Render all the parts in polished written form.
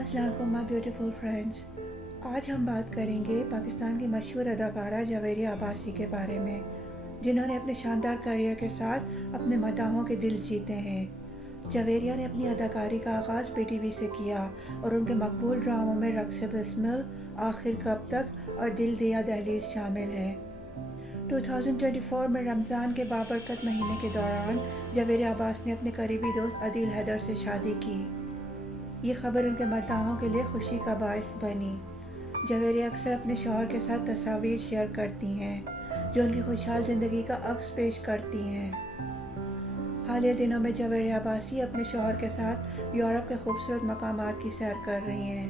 अस्सलाम वालेकुम my beautiful friends. आज हम बात करेंगे पाकिस्तान की मशहूर अदाकारा जवेरिया अब्बासी के बारे में, जिन्होंने अपने शानदार करियर के साथ अपने मदाहों के दिल जीते हैं। जवेरिया ने अपनी अदाकारी का आगाज़ पीटीवी से किया और उनके मकबूल ड्रामों में रक्स बिस्मिल, आखिर कब तक और दिल दिया दहलीज शामिल है। 2024 में रमज़ान के बाबरकत महीने के दौरान जवेरिया अब्बास ने अपने करीबी दोस्त अदील हैदर से शादी की। ये खबर उनके मद्दाहों के लिए खुशी का बायस बनी। जवेरिया अक्सर अपने शौहर के साथ तस्वीर शेयर करती हैं जो उनकी खुशहाल ज़िंदगी का अक्स पेश करती हैं। हालिया दिनों में जवेरिया अब्बासी अपने शौहर के साथ यूरोप के खूबसूरत मकामात की सैर कर रही हैं।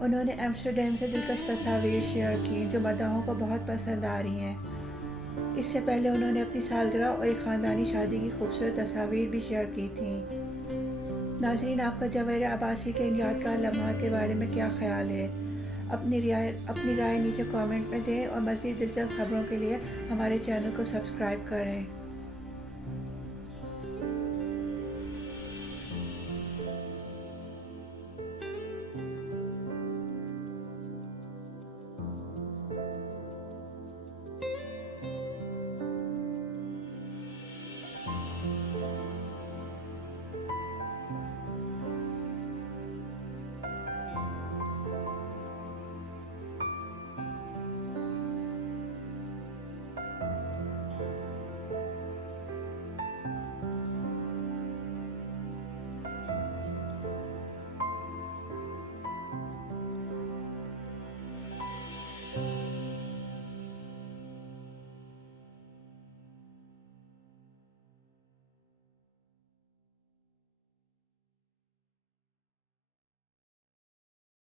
उन्होंने एम्स्टरडम से दिलकश तस्वीर शेयर की जो मद्दाहों को बहुत पसंद आ रही हैं। इससे पहले उन्होंने अपनी सालगिरह और एक ख़ानदानी शादी की खूबसूरत तस्वीर भी शेयर की थी। नाज़रीन, आपका जवेरिया अब्बासी के इन यादगार लम्हात के बारे में क्या ख्याल है? अपनी राय नीचे कमेंट में दें और मज़ीद दिलचस्प खबरों के लिए हमारे चैनल को सब्सक्राइब करें।